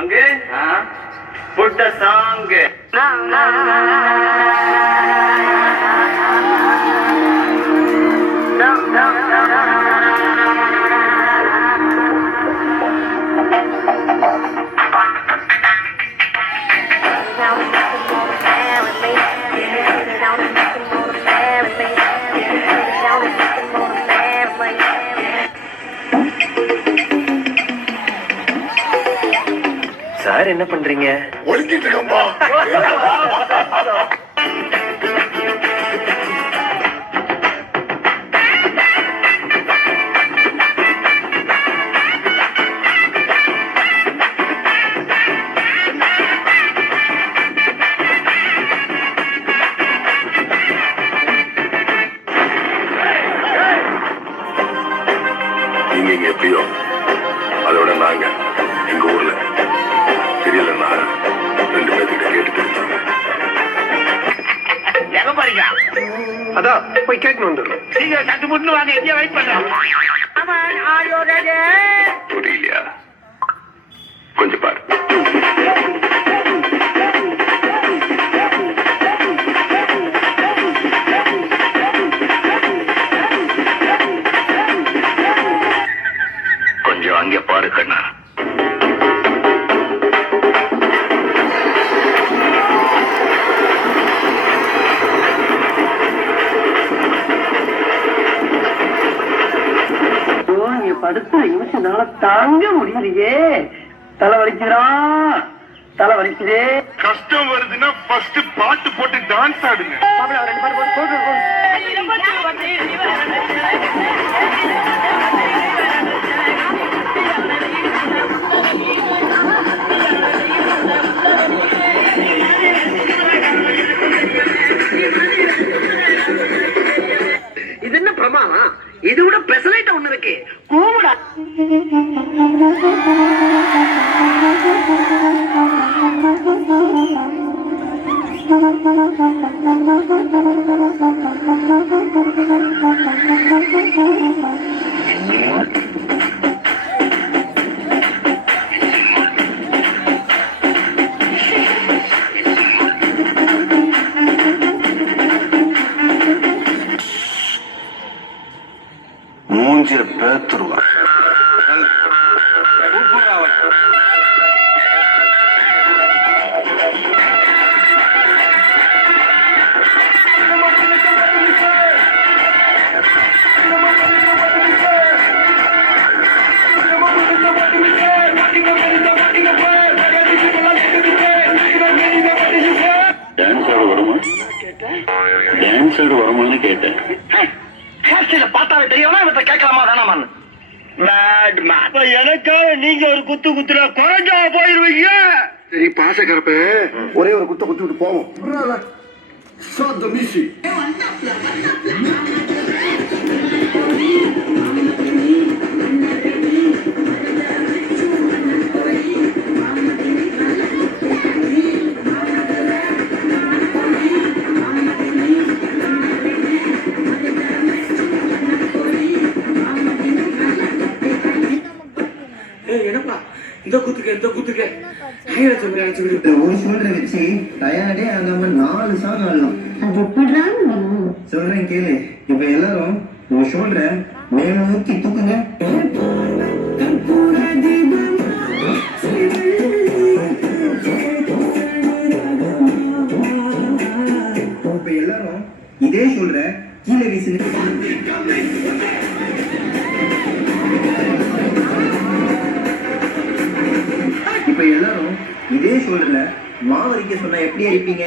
அங்கே புட்ட சாங்க சார் என்ன பண்றீங்க? ஒழுங்கிட்டு இருக்கம்பா. நீங்க எப்படியோ அதோட நாங்க எங்க ஊர்ல தெரியலன்னா 2 பேர்கிட்ட கேட்டு தெரிஞ்சாங்க. எங்க பாருங்க அதான் போய் கேட்டு வந்துடுறோம். நீங்க சட்டு முட்டு வாங்க, எங்கேயா வெயிட் பண்றோம். புரியலையா? கொஞ்சம் பாரு. கொஞ்சம் அங்கே பாரு கண்ணா. படுத்த நிமிஷம்னால தாங்க முடியலையே. தலை வலிக்குதே. கஷ்டம் வருதுன்னா ஃபர்ஸ்ட் பாட்டு போட்டு டான்ஸ் ஆடுங்க. இது என்ன பிரமாதம்? இது விட பெசலைட்ட ஒண்ணு இருக்கு. கூமுடா. மூஞ்சில பேத்துருவா. டான்ஸர் வருமானு கேட்டேன். பார்த்தாவே தெரியாம இவற்றை கேட்கலாமா வேணாமான்னு. எனக்காக நீங்க ஒரு குத்து குத்துற குறைஞ்சா போயிருவீங்க. சரி பாசக்கரப்ப ஒரே ஒரு குத்த குத்தி விட்டு போவோம். என்னப்பா இந்த குத்துக்க ஒரு ஷோல்டரை வச்சு டயர்டே ஆகாம 4 சாங் ஆடலாம். சொல்றேன் கேளு. இப்ப எல்லாரும் ஒரு ஷோல்டரை மேல நோக்கி தூக்குங்க. இப்ப எல்லாரும் இதே ஷோல்டரை கீழே வீசுங்க. இப்ப எல்லாரும் இதே ஷோல்டர்ல மாவரிக்க சொன்னா எப்படி அடிப்பீங்க?